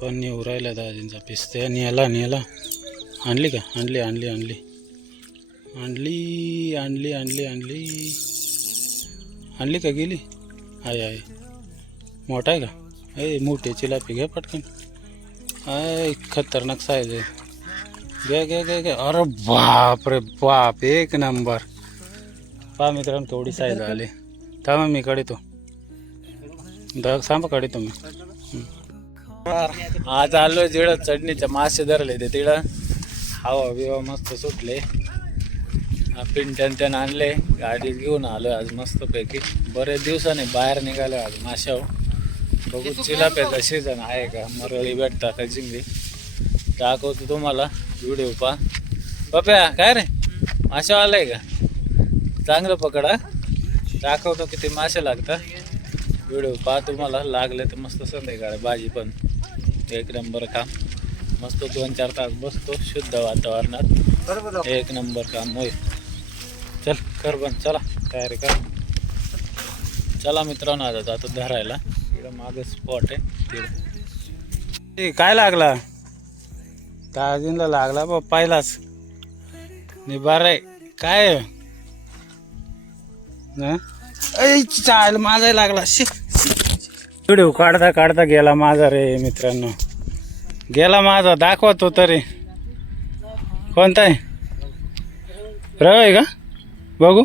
पण येऊ राहिला दाजींचा पिस्ते. नेला नेला आणली का? आणली आणली आणली आणली आणली आणली आणली आणली का? गेली? आहे आहे. मोठा आहे का? ए मोठी चिलापी घ्या पटकन. आय खतरनाक साईज आहे. घ्या घ्या घ्या घ्या. अरे बाप रे बाप, एक नंबर. पहा मित्रांनो थोडी साईज आली. थांबा मी काढतो. सांबा काढतो मी. आज आलो जिळं चढणीच्या मासे धरले ते तिळं. हवा बिवा मस्त सुटले. पिंट्यान त्यानं आणले. गाडीत घेऊन आलो आज मस्तपैकी. बरेच दिवसाने बाहेर निघालो आज माशावर. बघू चिलाप्याचा सीझन आहे का, मरळी भेटता का जिंगली. दाखवतो तुम्हाला व्हिडिओ पहा. पप्या काय रे मासे आलाय का? चांगलं पकडा. दाखवतो किती मासे लागतात. व्हिडिओ पहा तुम्हाला लागले तर मस्त. संध्याकाळी भाजी पण एक नंबर काम. मस्त 2-4 तास बसतो शुद्ध वातावरणात. एक नंबर काम होय. चल कर बंद. चला तयारी कर. चला मित्रांनो आता जातो धरायला. इकडं मागे स्पॉट आहे तिकडे. काय लागला? दाजींला लागला बा पहिलाच. निबार आहे काय ना? चाल माझा लागला. व्हिडिओ काढता काढता गेला माझा रे मित्रांनो. गेला माझा. दाखवतो तरी. कोणता आहे? रव का? बघू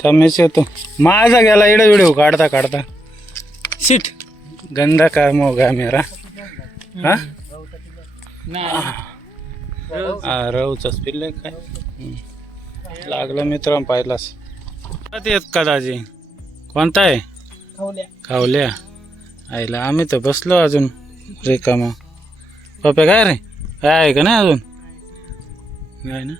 थांबेच येतो. माझा गेला इकडे व्हिडिओ काढता काढता. सीट गंदा का मोगा मेरा. हा रवचाच पिल्ले काय लागलं मित्रांनो पाहिलास. येत का दाजी? कोणता आहे? खावल्या. आईला आम्ही तर बसलो अजून रिकामा. पप्या काय रे आहे का नाही अजून? नाही ना.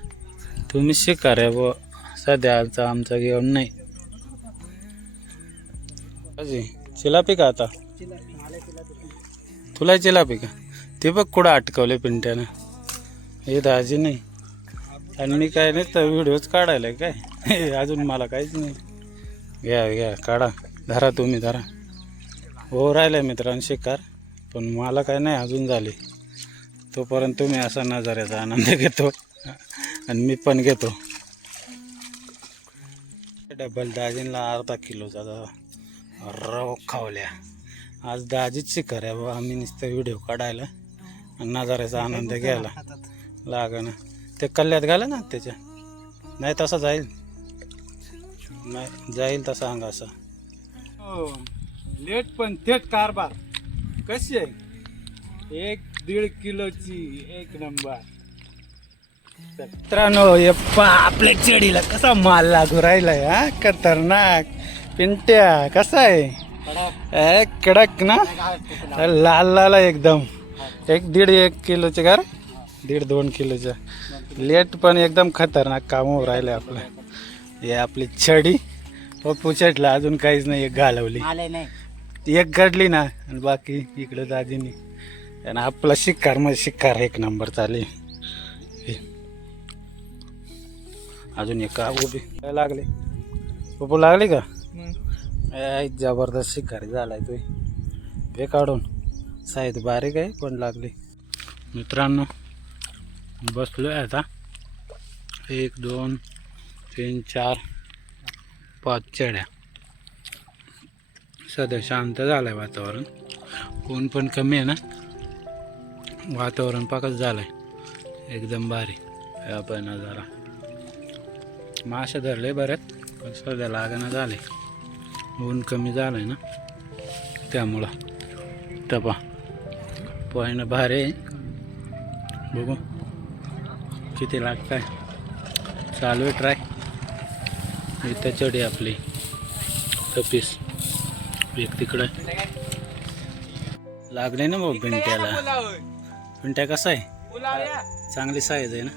तुम्ही शिका रे ब. सध्या आमचा घेऊन नाही. चिलापी का आता? तुला चिलापी का? ते बघ कुठं अटकवले पिंट्यानं. हे दाजी नाही. आणि मी काय नाही तर व्हिडिओच काढायला काय अजून मला काहीच नाही. घ्या घ्या काढा. धरा तुम्ही धरा. हो राहिलं मित्रांनो शिकार. पण मला काय नाही अजून झाले. तोपर्यंत तुम्ही असा नजाऱ्याचा आनंद घेतो आणि मी पण घेतो. डबल दाजींना अर्धा किलोचा रव खावल्या. आज दाजीच शिकार आहे बाबा. आम्ही नुसतं व्हिडिओ काढायला आणि नजाऱ्याचा आनंद घ्यायला लागा ना. ते कल्ल्यात घाला ना त्याच्या. नाही तसा जाईल. नाही जाईल तसा अंग असा. लेट पण थेट कारभार. कशी आहे? 1-1.5 किलोची एक नंबर. मित्रांनो आपल्या चेडीला कसा माल लागू राहिलाय. हा खतरनाक. पिंट्या कसा आहे? कडक ना. लाल लाल एकदम. 1-1.5 किलोचे का? 1.5-2 किलोच्या. लेट पण एकदम खतरनाक काम होऊ राहिले आपलं. हे आपली छडी पुचटला अजून काहीच नाही. एक घालवली एक घडली ना आणि बाकी इकडे दाजीनी. आणि आपला शिकार मग शिकार एक नंबर चालेल. अजून एक उभी लागले. पप्पू लागले का? जबरदस्त शिकारी झालाय तो. हे काढून साईज बारीक आहे पण लागली. मित्रांनो बसलोय आता. 1 2 3 4 5 चेड्या. सध्या शांत झालंय वातावरण. ऊन पण कमी आहे ना. वातावरण पाकच झालंय एकदम भारी. आपण नजारा. मासे धरले बरेच पण सध्या लागणं झाले. ऊन कमी झालंय ना त्यामुळं. टपा पोहायनं भारी आहे. बघू किती लागताय. चालू आहे ट्राय. इथं चढी आपली तपीस एक तिकडं लागले ना भाऊ पिंट्याला. पिंट्या कसा आहे? चांगली साईज आहे ना.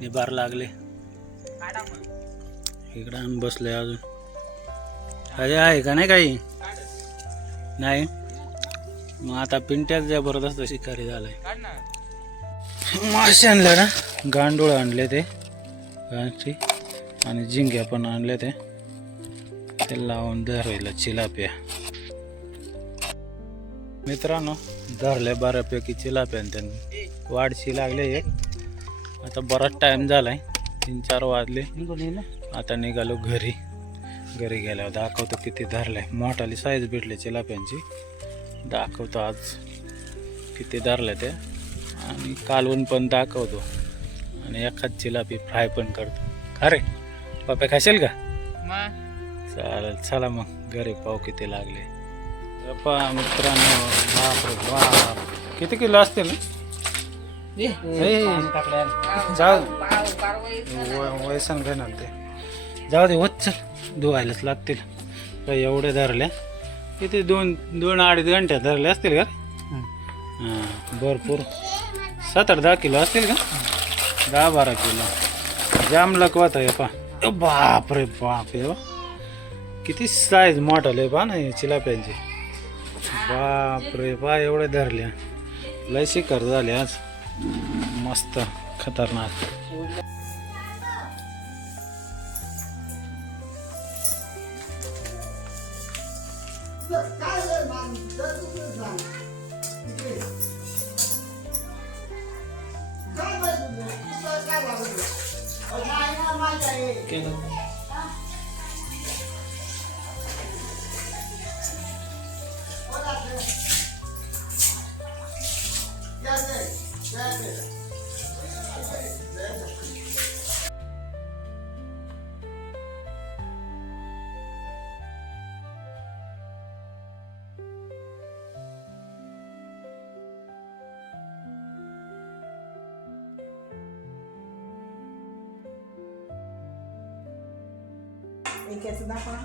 निबार लागले. इकडं आम्ही बसलोय अजून. अरे आहे का नाही काही? नाही. मग आता पिंट्याच जबरदस्त शिकारी झालाय. मासे आणले ना. गांडूळ आणले ते आणि झिंग्या पण आणले ते लावून धरायला चिलाप्या. मित्रांनो धरले बऱ्यापैकी चिलाप्यान त्यांनी वाढशी लागले एक. आता बराच टाइम झालाय 3-4 वाजले. आता निघालो घरी गेल्यावर दाखवतो किती धरलाय. मोठाली साईज भेटली चिलाप्यांची, दाखवतो आज किती धरले ते आणि कालवून पण दाखवतो आणि एखाद चिलापी फ्राय पण करतो. खरे पप्पा खाशील का? चालेल चला मग घरी पाहू किती लागले. मित्रांनो बापरे बाप किती किलो असतील. जाऊ वयसन घेणार ते, जाऊ दे होत चल धुवायलाच लागतील. काही एवढे धरले किती 2-2-2.5 घंटे धरले असतील का? हां भरपूर 7-8-10 किलो असतील का? 10-12 किलो जाम लकवत आहे पा. बाप रे बाप हे किती साईज मोठाले पा ना चिलाप्यांची. बाप रे बा एवढे धरले. लय शिकार झाले आज मस्त खतरनाक. कैसे दाखवा.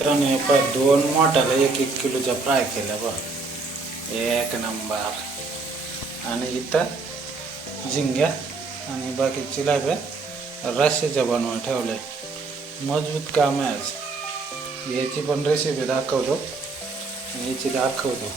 मित्रांनो पण 2 मोठाला 1-1 किलोच्या फ्राय केल्या बघ, एक नंबर. आणि इथं झिंग्या आणि बाकी चिलाप्या रश्श्याच्या बनवून ठेवलंय. मजबूत काम आहे आज. याची पण रेसिपी दाखवतो आणि याची दाखवतो.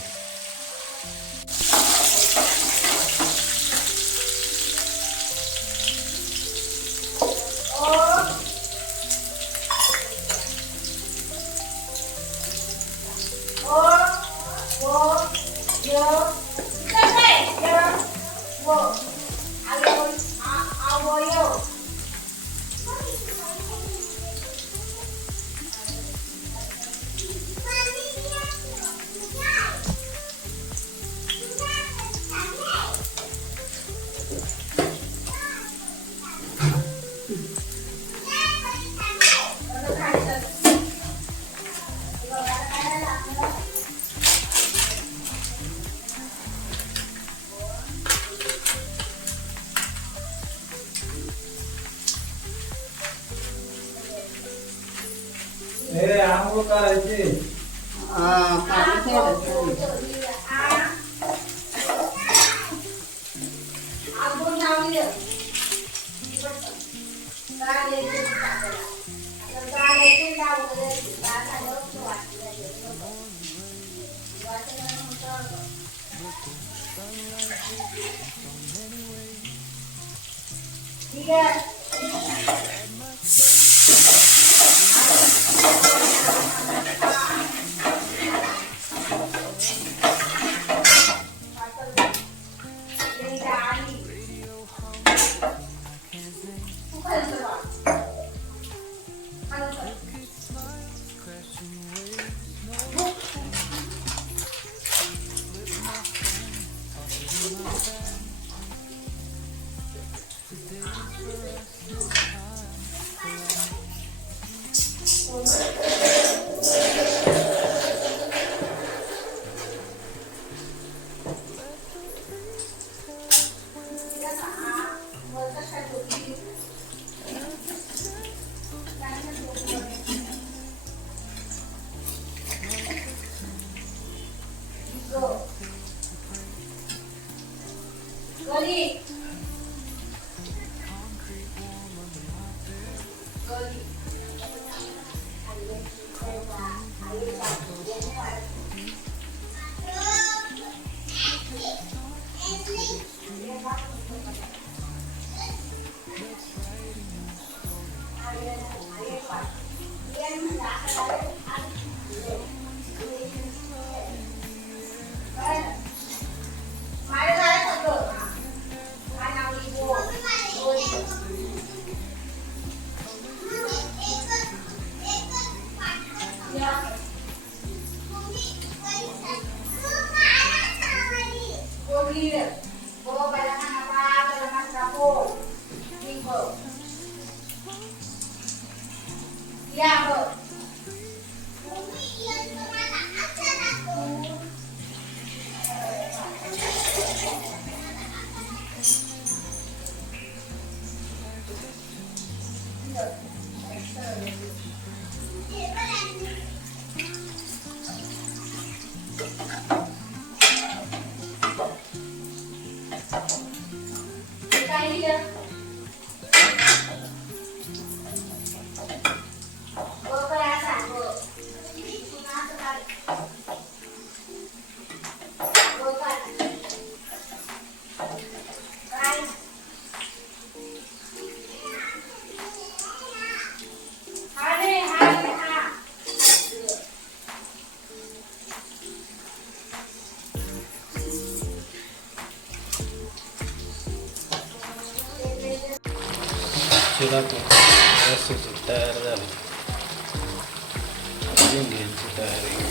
आंघोळ करायची. तयार झाली. तयारी